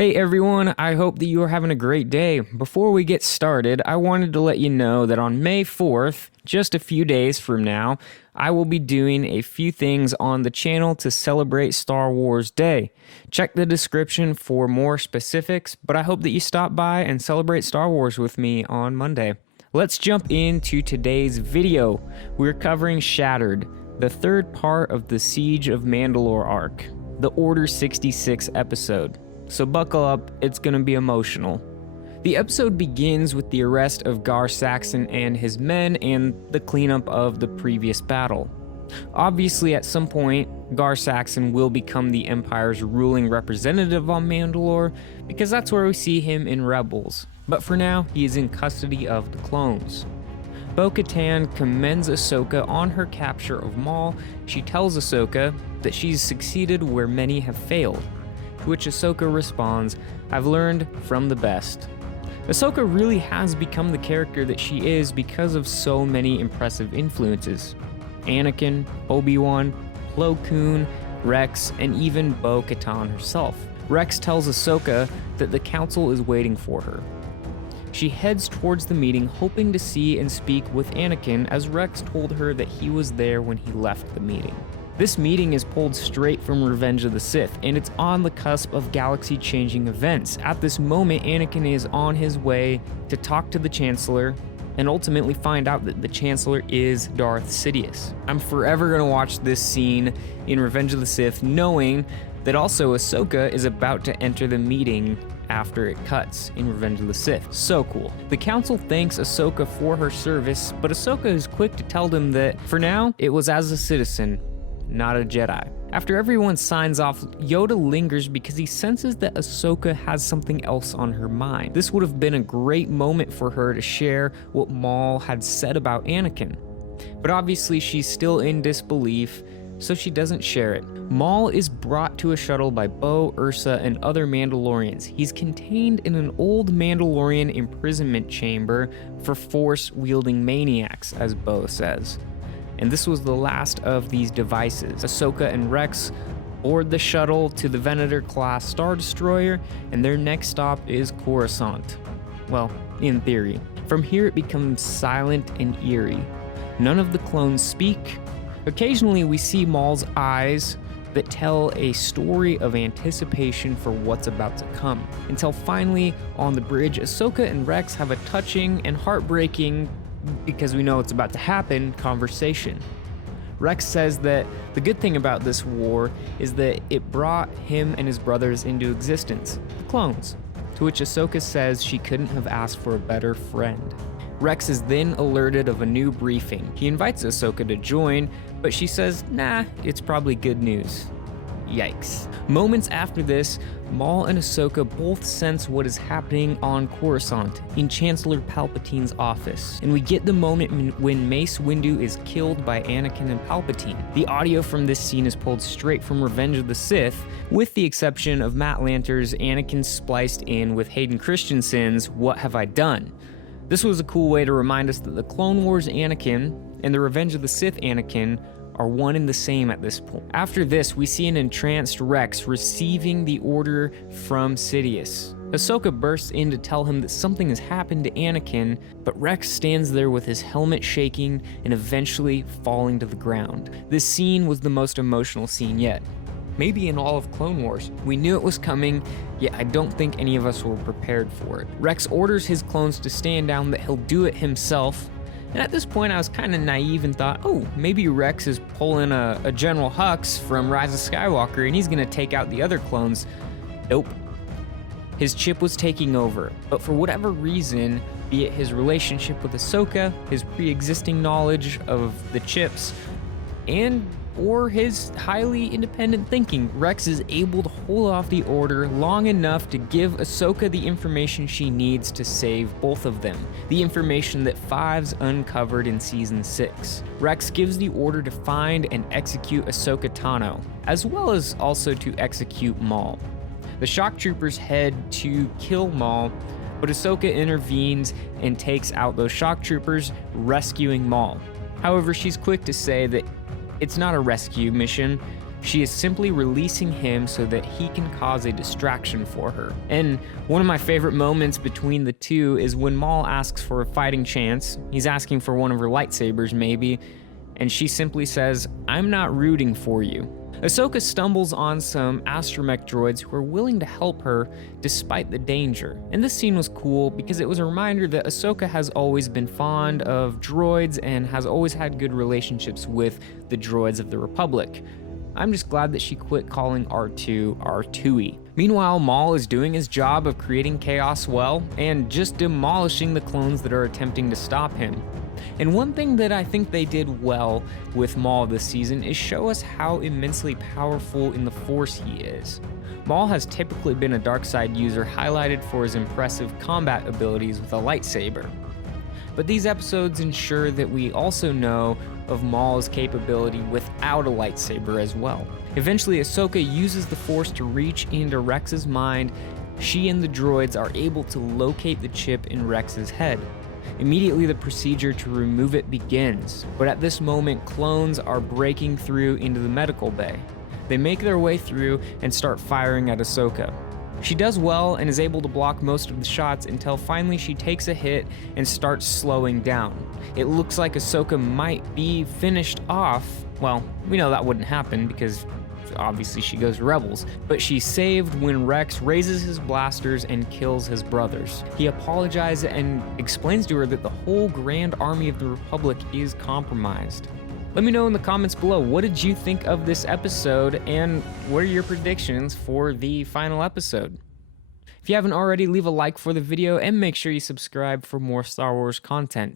Hey everyone, I hope that you are having a great day. Before we get started, I wanted to let you know that on May 4th, just a few days from now, I will be doing a few things on the channel to celebrate Star Wars Day. Check the description for more specifics, but I hope that you stop by and celebrate Star Wars with me on Monday. Let's jump into today's video. We're covering Shattered, the third part of the Siege of Mandalore arc, the Order 66 episode. So buckle up, it's gonna be emotional. The episode begins with the arrest of Gar Saxon and his men and the cleanup of the previous battle. Obviously, at some point, Gar Saxon will become the Empire's ruling representative on Mandalore, because that's where we see him in Rebels. But for now, he is in custody of the clones. Bo-Katan commends Ahsoka on her capture of Maul. She tells Ahsoka that she's succeeded where many have failed. To which Ahsoka responds, "I've learned from the best." Ahsoka really has become the character that she is because of so many impressive influences. Anakin, Obi-Wan, Plo Koon, Rex, and even Bo-Katan herself. Rex tells Ahsoka that the council is waiting for her. She heads towards the meeting hoping to see and speak with Anakin, as Rex told her that he was there when he left the meeting. This meeting is pulled straight from Revenge of the Sith, and it's on the cusp of galaxy-changing events. At this moment, Anakin is on his way to talk to the Chancellor and ultimately find out that the Chancellor is Darth Sidious. I'm forever gonna watch this scene in Revenge of the Sith knowing that also Ahsoka is about to enter the meeting after it cuts in Revenge of the Sith. So cool. The council thanks Ahsoka for her service, but Ahsoka is quick to tell them that for now, it was as a citizen, not a Jedi. After everyone signs off, Yoda lingers because he senses that Ahsoka has something else on her mind. This would have been a great moment for her to share what Maul had said about Anakin. But obviously she's still in disbelief, so she doesn't share it. Maul is brought to a shuttle by Bo, Ursa, and other Mandalorians. He's contained in an old Mandalorian imprisonment chamber for Force-wielding maniacs, as Bo says. And this was the last of these devices. Ahsoka and Rex board the shuttle to the Venator-class Star Destroyer, and their next stop is Coruscant. Well, in theory. From here it becomes silent and eerie. None of the clones speak. Occasionally we see Maul's eyes that tell a story of anticipation for what's about to come. Until finally, on the bridge, Ahsoka and Rex have a touching and heartbreaking, because we know it's about to happen, conversation. Rex says that the good thing about this war is that it brought him and his brothers into existence, the clones, to which Ahsoka says she couldn't have asked for a better friend. Rex is then alerted of a new briefing. He invites Ahsoka to join, but she says, nah, it's probably good news. Yikes. Moments after this, Maul and Ahsoka both sense what is happening on Coruscant in Chancellor Palpatine's office, and we get the moment when Mace Windu is killed by Anakin and Palpatine. The audio from this scene is pulled straight from Revenge of the Sith, with the exception of Matt Lanter's Anakin spliced in with Hayden Christensen's What Have I Done? This was a cool way to remind us that the Clone Wars Anakin and the Revenge of the Sith Anakin are one and the same at this point. After this, we see an entranced Rex receiving the order from Sidious. Ahsoka bursts in to tell him that something has happened to Anakin, but Rex stands there with his helmet shaking and eventually falling to the ground. This scene was the most emotional scene yet. Maybe in all of Clone Wars. We knew it was coming, yet I don't think any of us were prepared for it. Rex orders his clones to stand down, that he'll do it himself. And at this point, I was kind of naive and thought, oh, maybe Rex is pulling a General Hux from Rise of Skywalker and he's gonna take out the other clones. Nope. His chip was taking over, but for whatever reason, be it his relationship with Ahsoka, his pre-existing knowledge of the chips, or his highly independent thinking, Rex is able to hold off the order long enough to give Ahsoka the information she needs to save both of them, the information that Fives uncovered in Season 6. Rex gives the order to find and execute Ahsoka Tano, as well as also to execute Maul. The shock troopers head to kill Maul, but Ahsoka intervenes and takes out those shock troopers, rescuing Maul. However, she's quick to say that it's not a rescue mission, She is simply releasing him so that he can cause a distraction for her. And one of my favorite moments between the two is when Maul asks for a fighting chance. He's asking for one of her lightsabers maybe, and she simply says, "I'm not rooting for you." Ahsoka stumbles on some astromech droids who are willing to help her despite the danger. And this scene was cool because it was a reminder that Ahsoka has always been fond of droids and has always had good relationships with the droids of the Republic. I'm just glad that she quit calling R2 R2-y. Meanwhile, Maul is doing his job of creating chaos well and just demolishing the clones that are attempting to stop him. And one thing that I think they did well with Maul this season is show us how immensely powerful in the Force he is. Maul has typically been a dark side user highlighted for his impressive combat abilities with a lightsaber. But these episodes ensure that we also know of Maul's capability without a lightsaber as well. Eventually, Ahsoka uses the Force to reach into Rex's mind. She and the droids are able to locate the chip in Rex's head. Immediately, the procedure to remove it begins, but at this moment, clones are breaking through into the medical bay. They make their way through and start firing at Ahsoka. She does well and is able to block most of the shots until finally she takes a hit and starts slowing down. It looks like Ahsoka might be finished off. Well, we know that wouldn't happen because obviously she goes Rebels, but she's saved when Rex raises his blasters and kills his brothers. He apologizes and explains to her that the whole Grand Army of the Republic is compromised. Let me know in the comments below, what did you think of this episode and what are your predictions for the final episode? If you haven't already, leave a like for the video and make sure you subscribe for more Star Wars content.